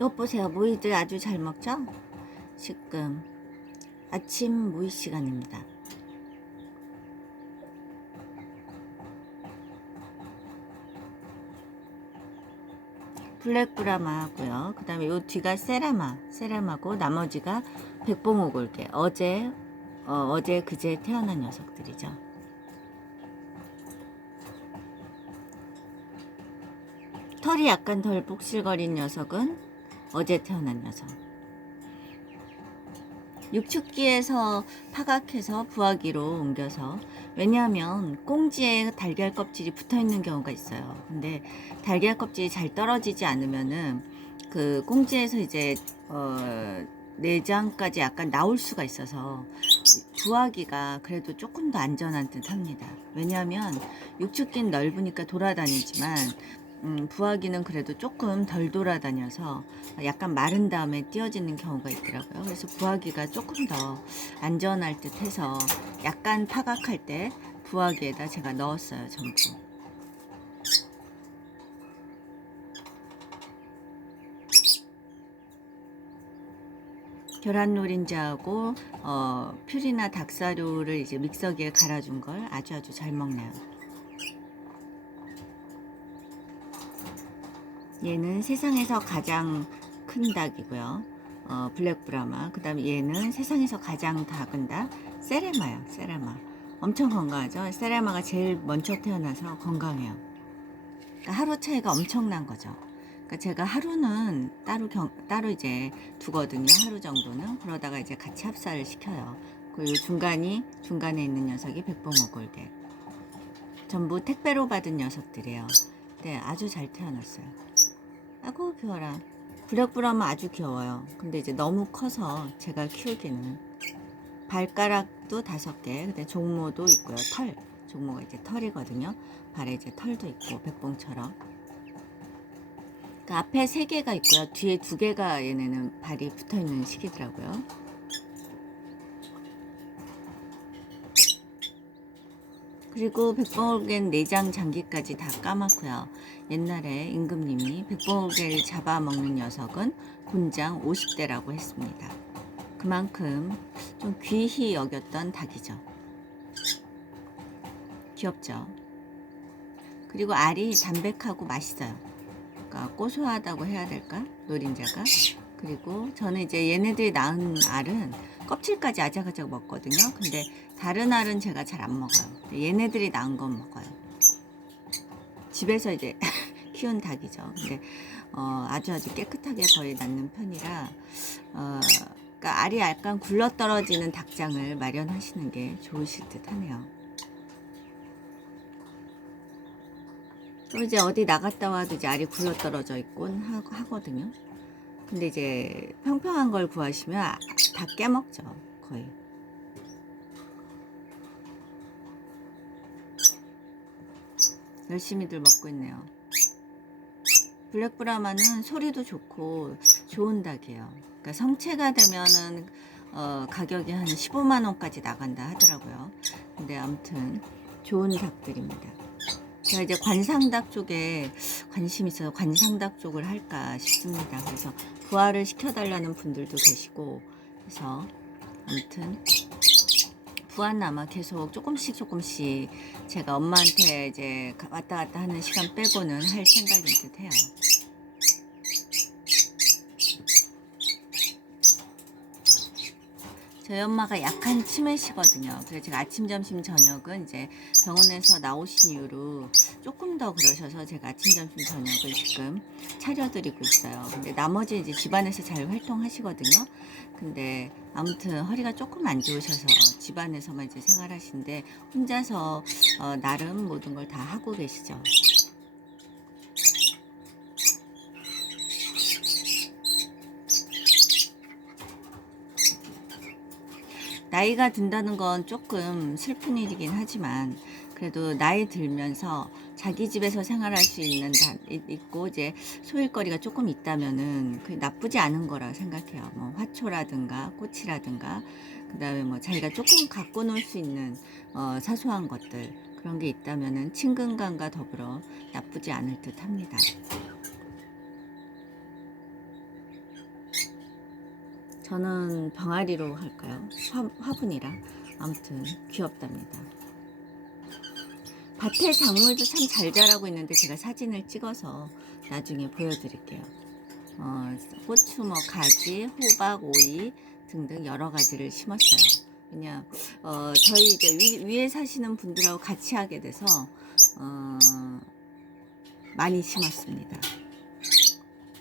이것 보세요. 모이들 아주 잘 먹죠? 지금 아침 모이 시간입니다. 블랙브라마 하고요. 그 다음에 요 뒤가 세라마고 나머지가 백봉오골개. 어제 그제 태어난 녀석들이죠. 털이 약간 덜 복실거린 녀석은 어제 태어난 녀석. 육축기에서 파각해서 부화기로 옮겨서, 왜냐하면 꽁지에 달걀 껍질이 붙어있는 경우가 있어요. 근데 달걀 껍질이 잘 떨어지지 않으면은 그 꽁지에서 이제 내장까지 약간 나올 수가 있어서 부화기가 그래도 조금 더 안전한 듯 합니다. 왜냐하면 육축기는 넓으니까 돌아다니지만 부화기는 그래도 조금 덜 돌아다녀서 약간 마른 다음에 띄어지는 경우가 있더라고요. 그래서 부화기가 조금 더 안전할 듯 해서 약간 파각할 때 부화기에다 제가 넣었어요. 전부. 계란 노린자하고 퓨리나 닭사료를 이제 믹서기에 갈아준 걸 아주 잘 먹네요. 얘는 세상에서 가장 큰 닭이고요. 블랙브라마. 그 다음에 얘는 세상에서 가장 작은 닭 세레마요. 세레마. 엄청 건강하죠. 세레마가 제일 먼저 태어나서 건강해요. 그러니까 하루 차이가 엄청난 거죠. 그러니까 제가 하루는 따로 이제 두거든요. 하루 정도는. 그러다가 이제 같이 합사를 시켜요. 그리고 중간에 있는 녀석이 백봉오골개. 전부 택배로 받은 녀석들이에요. 네, 아주 잘 태어났어요. 아이고 귀여워라. 블랙브라마 아주 귀여워요. 근데 이제 너무 커서 제가 키우기는. 발가락도 5개, 근데 종모도 있고요. 종모가 이제 털이거든요. 발에 이제 털도 있고 백봉처럼. 그러니까 앞에 3개가 있고요. 뒤에 2개가 얘네는 발이 붙어있는 시기더라고요. 그리고 백봉오골개는 내장 장기까지 다 까맣고요. 옛날에 임금님이 백봉오골개를 잡아먹는 녀석은 곤장 50대라고 했습니다. 그만큼 좀 귀히 여겼던 닭이죠. 귀엽죠. 그리고 알이 담백하고 맛있어요. 그러니까 고소하다고 해야 될까? 노린자가. 그리고 저는 이제 얘네들이 낳은 알은 껍질까지 아작아작 먹거든요. 근데 다른 알은 제가 잘 안 먹어요. 얘네들이 낳은 건 먹어요. 집에서 이제 키운 닭이죠. 근데 아주 깨끗하게 거의 낳는 편이라 그러니까 알이 약간 굴러떨어지는 닭장을 마련하시는 게 좋으실 듯 하네요. 또 이제 어디 나갔다 와도 이제 알이 굴러떨어져 있곤 하거든요. 근데 이제 평평한 걸 구하시면 다 깨먹죠. 거의. 열심히들 먹고 있네요. 블랙브라마는 소리도 좋고 좋은 닭이에요. 그러니까 성체가 되면은 가격이 한 15만원까지 나간다 하더라고요. 근데 아무튼 좋은 닭들입니다. 제가 이제 관상닭 쪽에 관심 있어서 관상닭 쪽을 할까 싶습니다. 그래서 부화를 시켜달라는 분들도 계시고, 그래서 아무튼 부화는 아마 계속 조금씩 제가 엄마한테 이제 왔다 갔다 하는 시간 빼고는 할 생각인 듯 해요. 저희 엄마가 약한 치매시거든요. 그래서 제가 아침, 점심, 저녁은 이제 병원에서 나오신 이후로 조금 더 그러셔서 제가 아침, 점심, 저녁을 지금 차려드리고 있어요. 근데 나머지 이제 집안에서 잘 활동하시거든요. 근데 아무튼 허리가 조금 안 좋으셔서 집안에서만 이제 생활하시는데 혼자서 나름 모든 걸 다 하고 계시죠. 나이가 든다는 건 조금 슬픈 일이긴 하지만 그래도 나이 들면서 자기 집에서 생활할 수 있고 이제 소일거리가 조금 있다면은 그 나쁘지 않은 거라 생각해요. 뭐 화초라든가 꽃이라든가 그다음에 뭐 자기가 조금 갖고 놀 수 있는 사소한 것들 그런 게 있다면은 친근감과 더불어 나쁘지 않을 듯 합니다. 저는 병아리로 할까요? 화분이라. 아무튼 귀엽답니다. 밭에 작물도 참 잘 자라고 있는데 제가 사진을 찍어서 나중에 보여드릴게요. 고추, 뭐 가지, 호박, 오이 등등 여러 가지를 심었어요. 그냥 저희 이제 위에 사시는 분들하고 같이 하게 돼서 많이 심었습니다.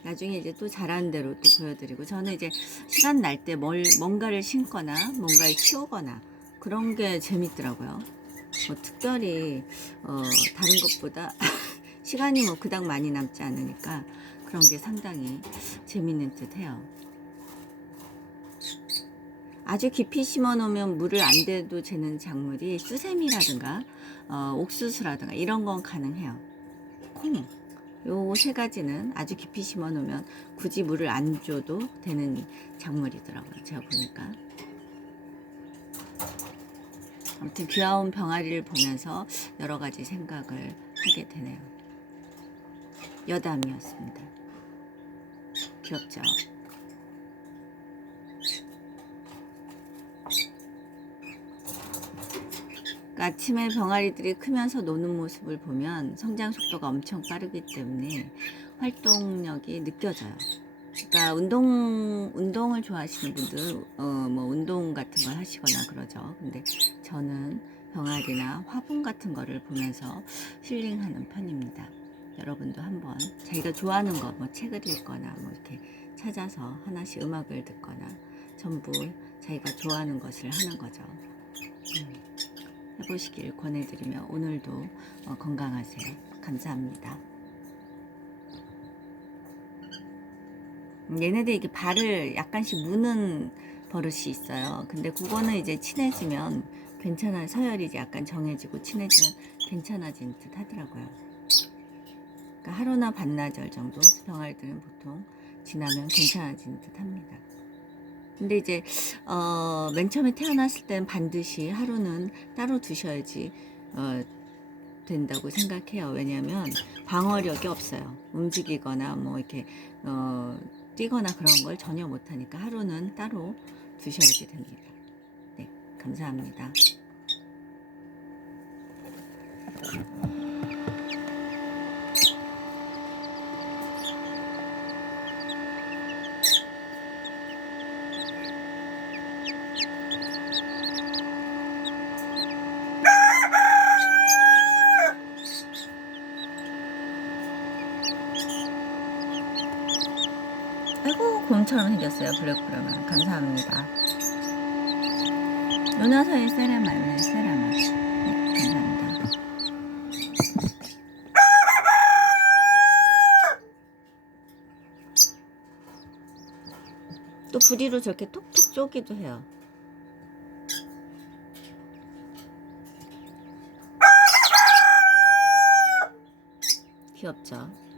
나중에 이제 또 자란 대로 또 보여드리고, 저는 이제 시간 날 때 뭔가를 심거나 뭔가를 키우거나 그런 게 재밌더라고요. 뭐 특별히 다른 것보다 시간이 뭐 그닥 많이 남지 않으니까 그런 게 상당히 재밌는 듯 해요. 아주 깊이 심어 놓으면 물을 안 대도 되는 작물이 수세미라든가 옥수수라든가 이런 건 가능해요. 콩, 요 세 가지는 아주 깊이 심어 놓으면 굳이 물을 안 줘도 되는 작물이더라고요, 제가 보니까. 아무튼 귀여운 병아리를 보면서 여러 가지 생각을 하게 되네요. 여담이었습니다. 귀엽죠? 아침에 병아리들이 크면서 노는 모습을 보면 성장 속도가 엄청 빠르기 때문에 활동력이 느껴져요. 그러니까 운동을 좋아하시는 분들 뭐 운동 같은 걸 하시거나 그러죠. 근데 저는 병아리나 화분 같은 거를 보면서 힐링하는 편입니다. 여러분도 한번 자기가 좋아하는 거, 뭐 책을 읽거나 뭐 이렇게 찾아서 하나씩 음악을 듣거나 전부 자기가 좋아하는 것을 하는 거죠. 해보시길 권해드리며 오늘도 건강하세요. 감사합니다. 얘네들 이게 발을 약간씩 무는 버릇이 있어요. 근데 그거는 이제 친해지면 괜찮아, 서열이 이제 약간 정해지고 친해지면 괜찮아진 듯 하더라고요. 그러니까 하루나 반나절 정도 병아리들은 보통 지나면 괜찮아진 듯 합니다. 근데 이제 맨 처음에 태어났을 땐 반드시 하루는 따로 두셔야지 된다고 생각해요. 왜냐하면 방어력이 없어요. 움직이거나 뭐 이렇게 뛰거나 그런 걸 전혀 못하니까 하루는 따로 두셔야지 됩니다. 네, 감사합니다. 아이고, 곰처럼 생겼어요. 블랙브라만. 감사합니다. 루나서의 세라마요. 세라마. 네, 감사합니다. 또 부리로 저렇게 톡톡 쪼기도 해요. 귀엽죠?